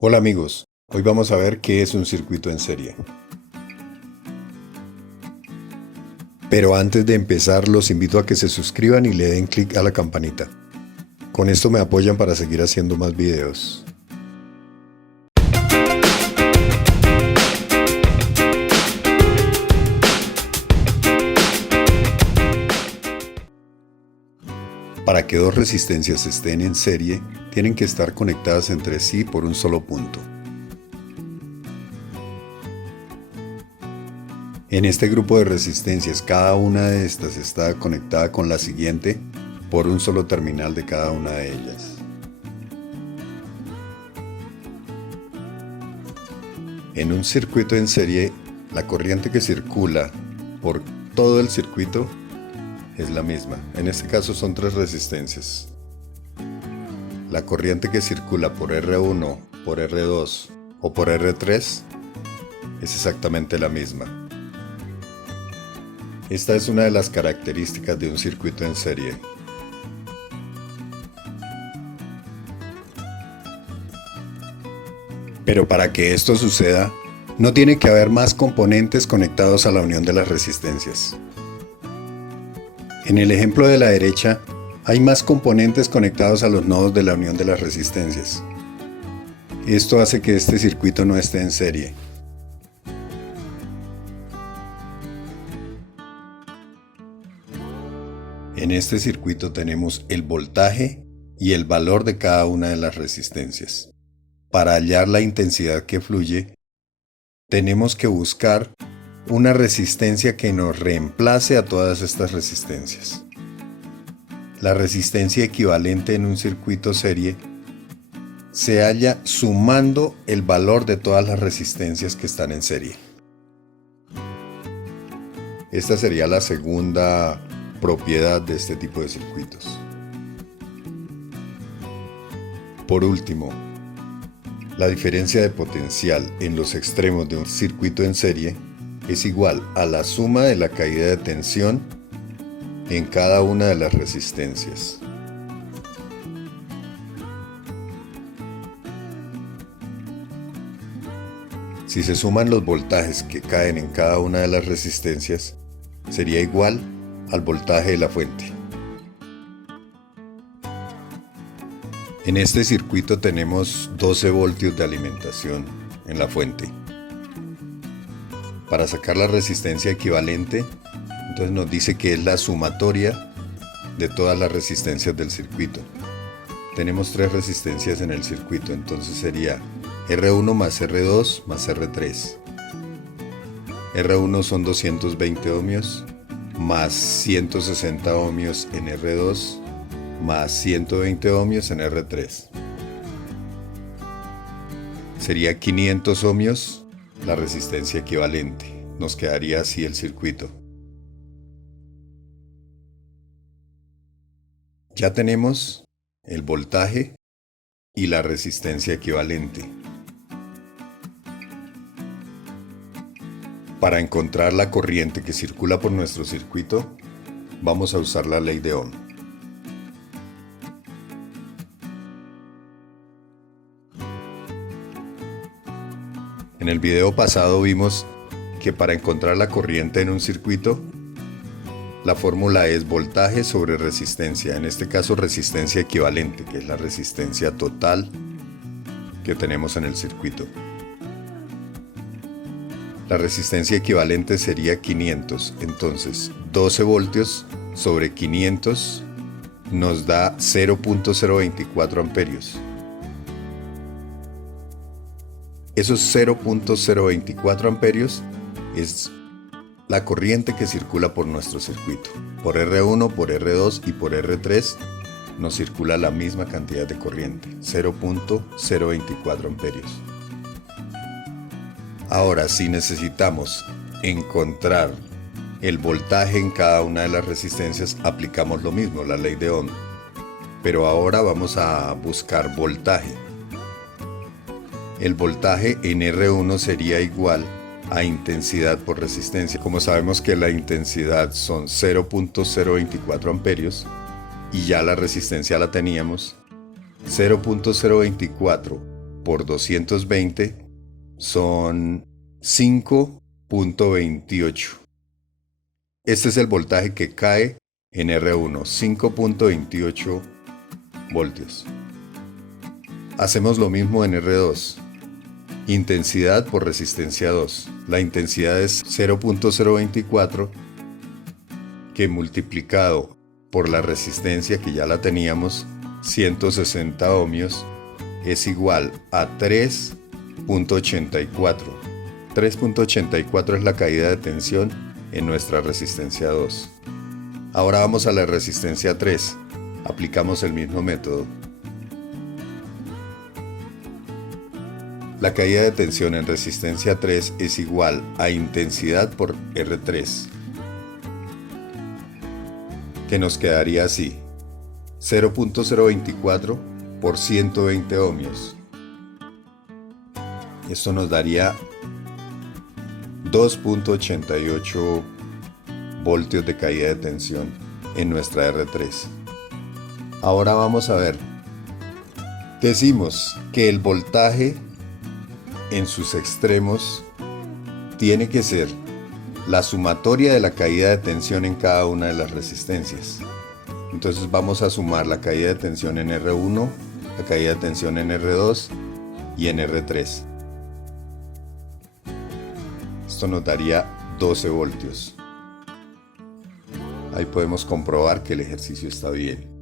Hola amigos, hoy vamos a ver qué es un circuito en serie. Pero antes de empezar los invito a que se suscriban y le den clic a la campanita. Con esto me apoyan para seguir haciendo más videos. Para que dos resistencias estén en serie, tienen que estar conectadas entre sí por un solo punto. En este grupo de resistencias, cada una de estas está conectada con la siguiente por un solo terminal de cada una de ellas. En un circuito en serie, la corriente que circula por todo el circuito es la misma. En este caso son tres resistencias. La corriente que circula por R1, por R2 o por R3 es exactamente la misma. Esta es una de las características de un circuito en serie. Pero para que esto suceda, no tiene que haber más componentes conectados a la unión de las resistencias. En el ejemplo de la derecha, hay más componentes conectados a los nodos de la unión de las resistencias. Esto hace que este circuito no esté en serie. En este circuito tenemos el voltaje y el valor de cada una de las resistencias. Para hallar la intensidad que fluye, tenemos que buscar una resistencia que nos reemplace a todas estas resistencias. La resistencia equivalente en un circuito serie se halla sumando el valor de todas las resistencias que están en serie. Esta sería la segunda propiedad de este tipo de circuitos. Por último, la diferencia de potencial en los extremos de un circuito en serie es igual a la suma de la caída de tensión en cada una de las resistencias. Si se suman los voltajes que caen en cada una de las resistencias, sería igual al voltaje de la fuente. En este circuito tenemos 12 voltios de alimentación en la fuente. Para sacar la resistencia equivalente, entonces nos dice que es la sumatoria de todas las resistencias del circuito. Tenemos tres resistencias en el circuito, entonces sería R1 más R2 más R3. R1 son 220 ohmios más 160 ohmios en R2 más 120 ohmios en R3. Sería 500 ohmios la resistencia equivalente. Nos quedaría así el circuito. Ya tenemos el voltaje y la resistencia equivalente. Para encontrar la corriente que circula por nuestro circuito, vamos a usar la ley de Ohm. En el video pasado vimos que para encontrar la corriente en un circuito, la fórmula es voltaje sobre resistencia, en este caso resistencia equivalente, que es la resistencia total que tenemos en el circuito. La resistencia equivalente sería 500, entonces 12 voltios sobre 500 nos da 0.024 amperios. Esos 0.024 amperios es la corriente que circula por nuestro circuito. Por R1, por R2 y por R3 nos circula la misma cantidad de corriente, 0.024 amperios. Ahora, si necesitamos encontrar el voltaje en cada una de las resistencias, aplicamos lo mismo, la ley de Ohm. Pero ahora vamos a buscar voltaje. El voltaje en R1 sería igual a intensidad por resistencia. Como sabemos que la intensidad son 0.024 amperios y ya la resistencia la teníamos, 0.024 por 220 son 5.28. Este es el voltaje que cae en R1, 5.28 voltios. Hacemos lo mismo en R2. Intensidad por resistencia 2. La intensidad es 0.024 que multiplicado por la resistencia que ya la teníamos, 160 ohmios, es igual a 3.84. 3.84 es la caída de tensión en nuestra resistencia 2. Ahora vamos a la resistencia 3. Aplicamos el mismo método. La caída de tensión en resistencia 3 es igual a intensidad por R3, que nos quedaría así: 0.024 por 120 ohmios. Esto nos daría 2.88 voltios de caída de tensión en nuestra R3. Ahora vamos a ver. Decimos que el voltaje en sus extremos tiene que ser la sumatoria de la caída de tensión en cada una de las resistencias. Entonces vamos a sumar la caída de tensión en R1, la caída de tensión en R2 y en R3. Esto nos daría 12 voltios. Ahí podemos comprobar que el ejercicio está bien.